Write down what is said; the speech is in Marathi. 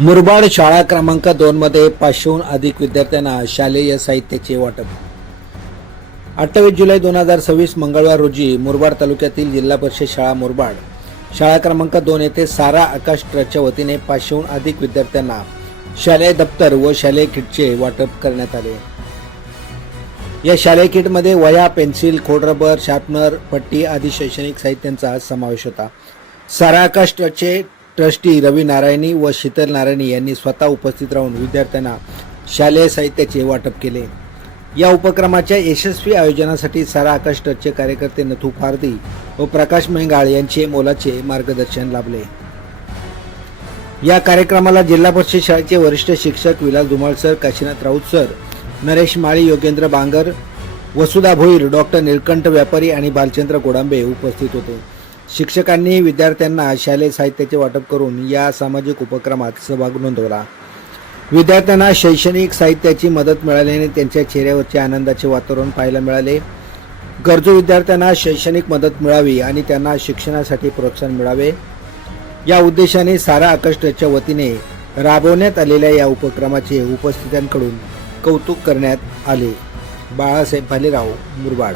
मुरबाड शाळा क्रमांक 2 मध्ये 500हून अधिक विद्यार्थ्यांना शालेय साहित्याचे वाटप। 28 जुलै 2026 मंगळवार रोजी मुरबाड तालुक्यातील जिल्हा परिषद शाळा मुरबाड शाळा क्रमांक 2 येथे सारा आकाश ट्रस्टच्या वतीने 500हून अधिक विद्यार्थ्यांना शालेय दप्तर व शालेय किटचे वाटप करण्यात आले। या शालेय किटमध्ये वह्या, पेन्सिल, खोड रबर, शार्पनर, पट्टी आदी शैक्षणिक साहित्यांचा समावेश होता। सारा आकाश ट्रस्टचे ट्रस्टी रवी नारायणी व शीतल नारायणी यांनी स्वतः उपस्थित राहून विद्यार्थ्यांना शालेय साहित्याचे वाटप केले। या उपक्रमाच्या यशस्वी आयोजनासाठी सारा आकाश ट्रस्टचे कार्यकर्ते नथू पारधी व प्रकाश मेंगाळ यांचे मोलाचे मार्गदर्शन लाभले। या कार्यक्रमाला जिल्हा परिषद शाळेचे वरिष्ठ शिक्षक विलास धुमाळ सर, काशीनाथ राऊत सर, नरेश माळी, योगेंद्र बांगर, वसुधा भोईर, डॉक्टर निळकंठ व्यापारी आणि बालचंद्र गोडांबे उपस्थित होते। शिक्षकांनी विद्यार्थ्यांना शालेय साहित्याचे वाटप करून या सामाजिक उपक्रमात सहभाग नोंदवला। विद्यार्थ्यांना शैक्षणिक साहित्याची मदत मिळाल्याने त्यांच्या चेहऱ्यावरचे आनंदाचे वातावरण पाहायला मिळाले। गरजू विद्यार्थ्यांना शैक्षणिक मदत मिळावी आणि त्यांना शिक्षणासाठी प्रोत्साहन मिळावे या उद्देशाने सारा आकाश ट्रस्टच्या वतीने राबवण्यात आलेल्या या उपक्रमाचे उपस्थितांकडून कौतुक करण्यात आले। बाळासाहेब भालेराव, मुरबाड।